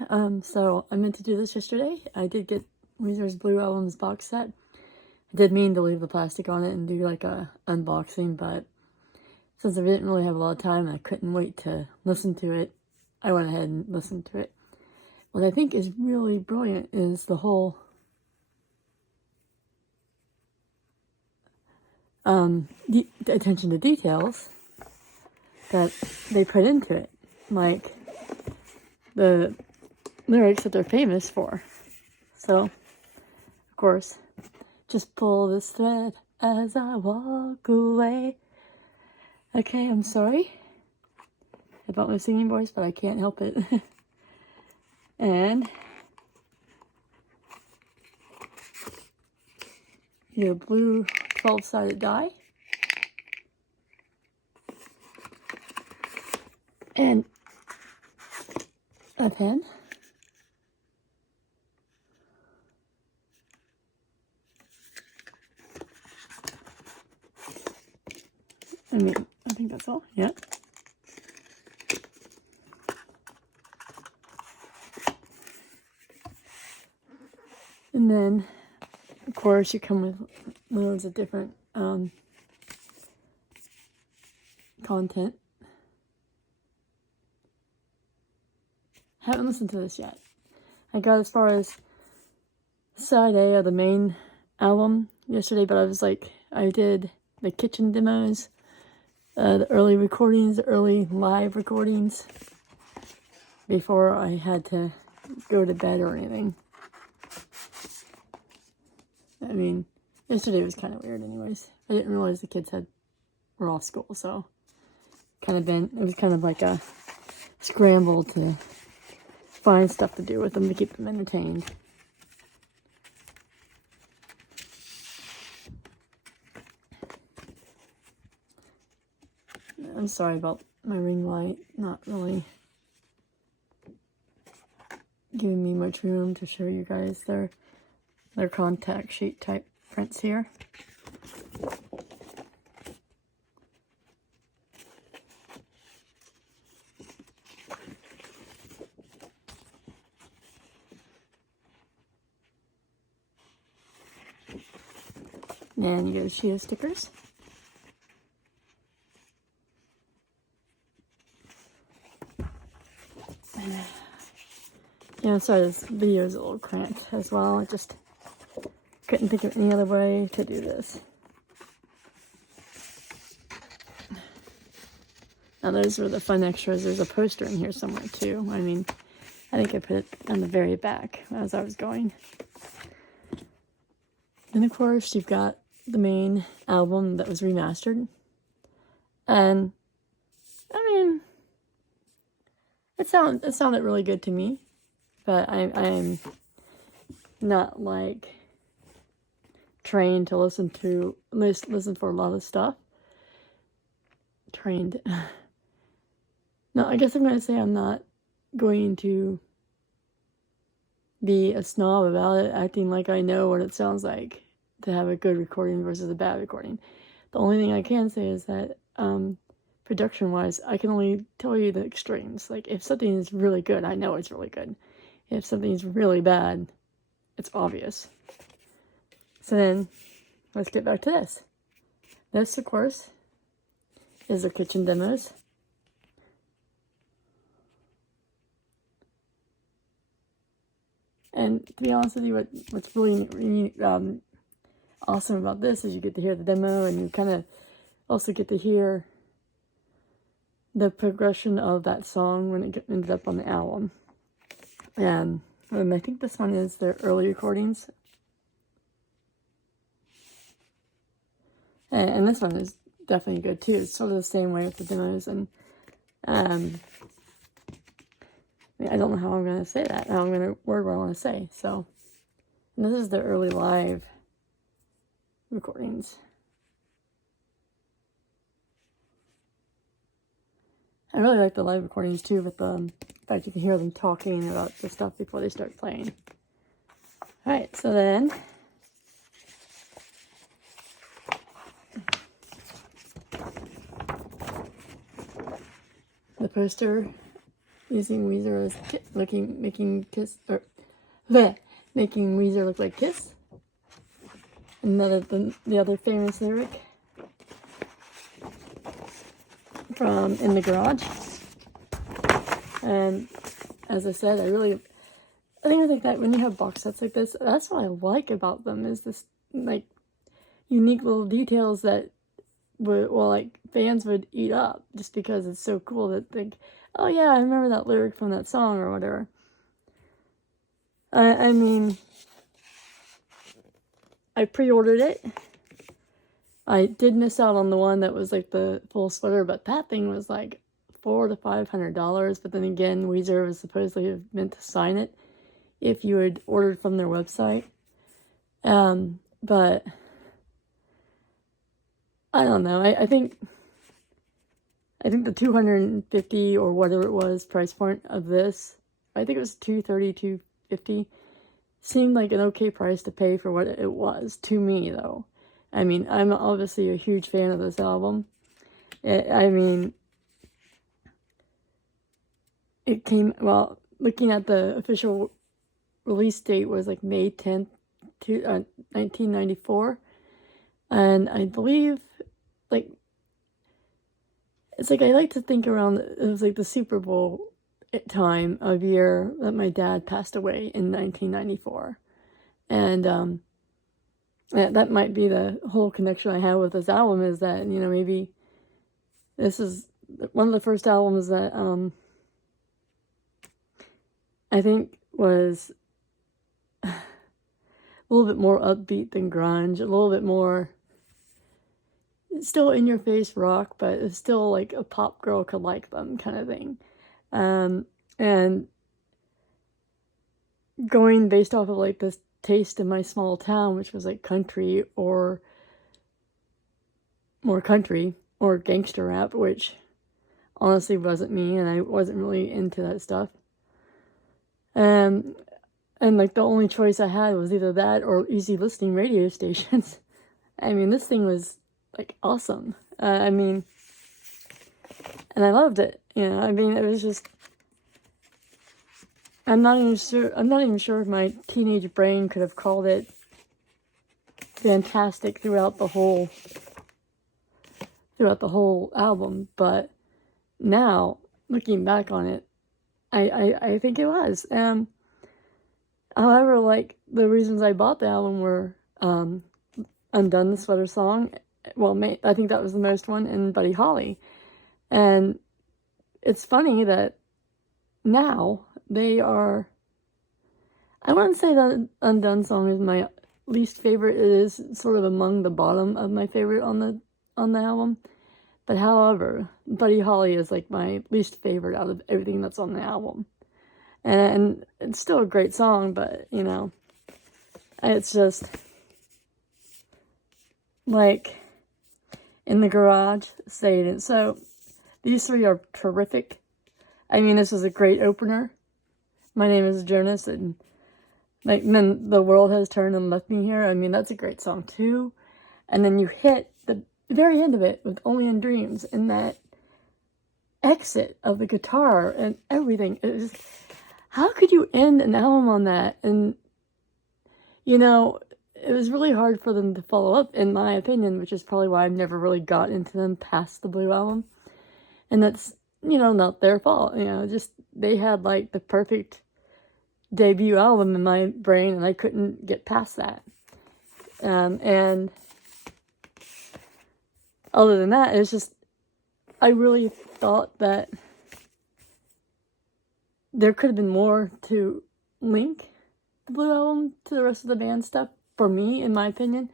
everyone. So I meant to do this yesterday. I did get Weezer's Blue Album's box set. I did mean to leave the plastic on it and do like a unboxing, but since I didn't really have a lot of time and I couldn't wait to listen to it, I went ahead and listened to it. What I think is really brilliant is the whole the attention to details that they put into it, like the lyrics that they're famous for. So, of course, just pull this thread as I walk away. Okay, I'm sorry about my singing voice, but I can't help it. And your blue 12-sided die. And a pen. I think that's all. Yeah. And then, of course, you come with loads of different content. Haven't listened to this yet. I got as far as side A of the main album yesterday, but I did the kitchen demos, the early recordings, the early live recordings, before I had to go to bed or anything. I mean, yesterday was kind of weird anyways. I didn't realize the kids were off school, so it was kind of like a scramble to find stuff to do with them to keep them entertained. I'm sorry about my ring light not really giving me much room to show you guys their contact sheet type prints here. And you get a sheet of stickers. Yeah, I'm sorry, this video is a little cramped as well. I just couldn't think of any other way to do this. Now those were the fun extras. There's a poster in here somewhere too. I mean, I think I put it on the very back as I was going. Then of course you've got the main album that was remastered. And I mean, it sounded really good to me. But I'm not like trained to listen for a lot of stuff. Trained. No, I guess I'm going to say I'm not going to be a snob about it, acting like I know what it sounds like to have a good recording versus a bad recording. The only thing I can say is that production-wise, I can only tell you the extremes. Like, if something is really good, I know it's really good. If something's really bad, it's obvious. So then, let's get back to this. This, of course, is the kitchen demos. And to be honest with you, what's really awesome about this is you get to hear the demo, and you kind of also get to hear the progression of that song when it ended up on the album. And I think this one is their early recordings. And this one is definitely good too. It's sort of the same way with the demos. And I don't know how I'm going to say that. How I'm going to word what I want to say. So, and this is the early live recordings. I really like the live recordings too, with the fact you can hear them talking about the stuff before they start playing. Alright, so then the poster using Weezer as making Weezer look like Kiss. Another the other famous lyric from In the Garage. And as I said, I think that when you have box sets like this, that's what I like about them, is this like unique little details that fans would eat up, just because it's so cool to think, oh yeah, I remember that lyric from that song or whatever. I mean, I pre-ordered it. I did miss out on the one that was like the full sweater, but that thing was like $400 to $500. But then again, Weezer was supposedly meant to sign it if you had ordered from their website. But I don't know. I think the $250 or whatever it was price point of this, I think it was $230, $250, seemed like an okay price to pay for what it was to me, though. I mean, I'm obviously a huge fan of this album. It came, well, looking at the official release date was like May 10th, 1994. And I believe, like, it's like I like to think around, it was like the Super Bowl time of year that my dad passed away in 1994. And that might be the whole connection I have with this album, is that, you know, maybe this is one of the first albums that I think was a little bit more upbeat than grunge, a little bit more still in-your-face rock, but it's still like a pop girl could like them kind of thing. And going based off of like this taste in my small town, which was like country or more country or gangster rap, which honestly wasn't me, and I wasn't really into that stuff. And like the only choice I had was either that or easy listening radio stations. I mean, this thing was like awesome. I mean, and I loved it. You know, I mean, it was just, I'm not even sure if my teenage brain could have called it fantastic throughout the whole album, but now looking back on it, I think it was. However, like, the reasons I bought the album were Undone, the Sweater Song, well, I think that was the most one, and Buddy Holly. And it's funny that now they are, I wouldn't say that Undone song is my least favorite. It is sort of among the bottom of my favorite on the album. But however, Buddy Holly is like my least favorite out of everything that's on the album. And it's still a great song, but, you know, it's just like In the Garage, Say It. So these three are terrific. I mean, this is a great opener. My name is Jonas, and like, then the world has turned and left me here. I mean, that's a great song too. And then you hit the very end of it with Only in Dreams, and that exit of the guitar and everything. It was, how could you end an album on that? And, you know, it was really hard for them to follow up, in my opinion, which is probably why I've never really got into them past the Blue Album. And that's, you know, not their fault. You know, just they had like the perfect debut album in my brain, and I couldn't get past that. And other than that, it's just, I really thought that there could have been more to link the Blue Album to the rest of the band stuff, for me, in my opinion,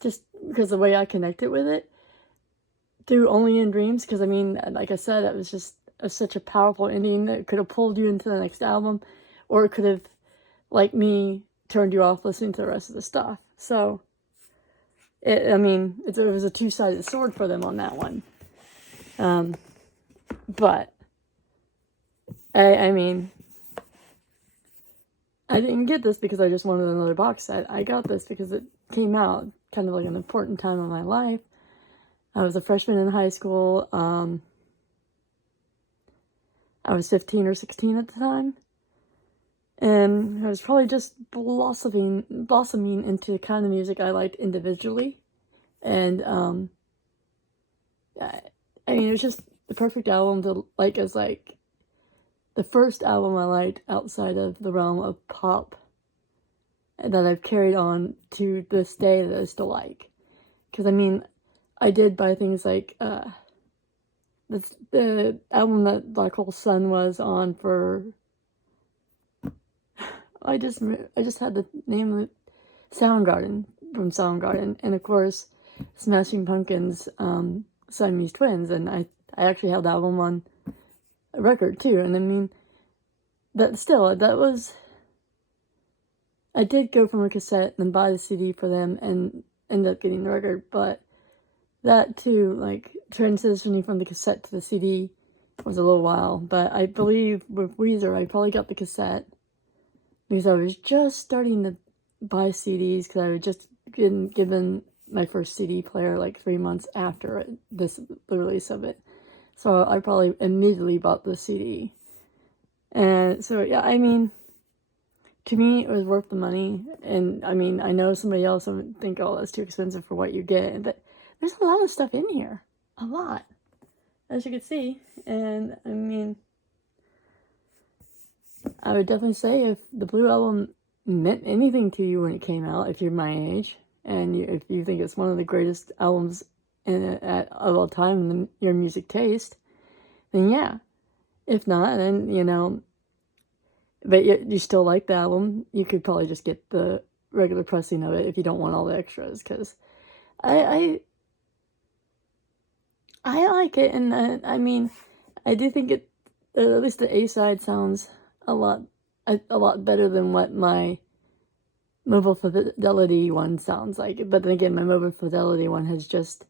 just because the way I connected with it through Only in Dreams. Because I mean, like I said, it was just such a powerful ending that could have pulled you into the next album, or it could have, like me, turned you off listening to the rest of the stuff. So it was a two-sided sword for them on that one. But I mean, I didn't get this because I just wanted another box set. I got this because it came out kind of like an important time in my life. I was a freshman in high school. I was 15 or 16 at the time. And I was probably just blossoming into the kind of music I liked individually. And, I mean, it was just the perfect album to like as, like, the first album I liked outside of the realm of pop that I've carried on to this day that I still like. Because, I mean, I did buy things like, the album that Black Hole Sun was on for, I just had the name of it, Soundgarden, from Soundgarden, and of course, Smashing Pumpkins, Siamese Twins, and I actually had the album on a record too, and I mean, that was, I did go from a cassette and buy the CD for them and end up getting the record, but that too, like, transitioning from the cassette to the CD was a little while, but I believe with Weezer, I probably got the cassette because I was just starting to buy CDs because I had just been given my first CD player like 3 months after the release of it. So I probably immediately bought the CD. And so, yeah, I mean, to me, it was worth the money. And, I mean, I know somebody else would think, oh, that's too expensive for what you get. But there's a lot of stuff in here. A lot. As you can see. And, I mean, I would definitely say if the Blue Album meant anything to you when it came out, if you're my age, and if you think it's one of the greatest albums of all time in your music taste, then yeah. If not, then, you know, but you still like the album, you could probably just get the regular pressing of it if you don't want all the extras, because I like it, and I mean, I do think it, at least the A-side sounds a lot better than what my Mobile Fidelity one sounds like. But then again, my Mobile Fidelity one has just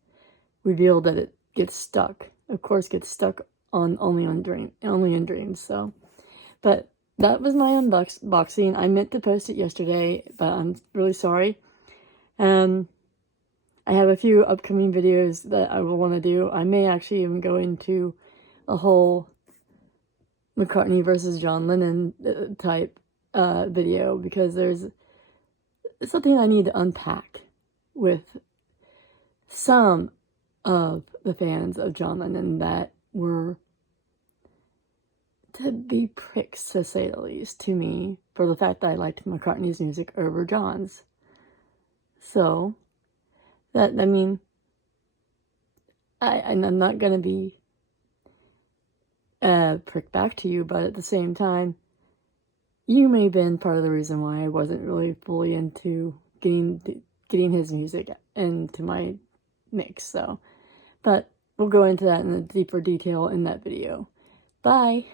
revealed that it gets stuck. Of course, gets stuck on only in dreams. So, but that was my unboxing. I meant to post it yesterday, but I'm really sorry. I have a few upcoming videos that I will want to do. I may actually even go into a whole McCartney versus John Lennon type video, because there's something I need to unpack with some of the fans of John Lennon that were, to be pricks, to say the least, to me, for the fact that I liked McCartney's music over John's. So, that, I mean, I'm not gonna be prick back to you, but at the same time, you may have been part of the reason why I wasn't really fully into getting his music into my mix. So, but we'll go into that in a deeper detail in that video. Bye.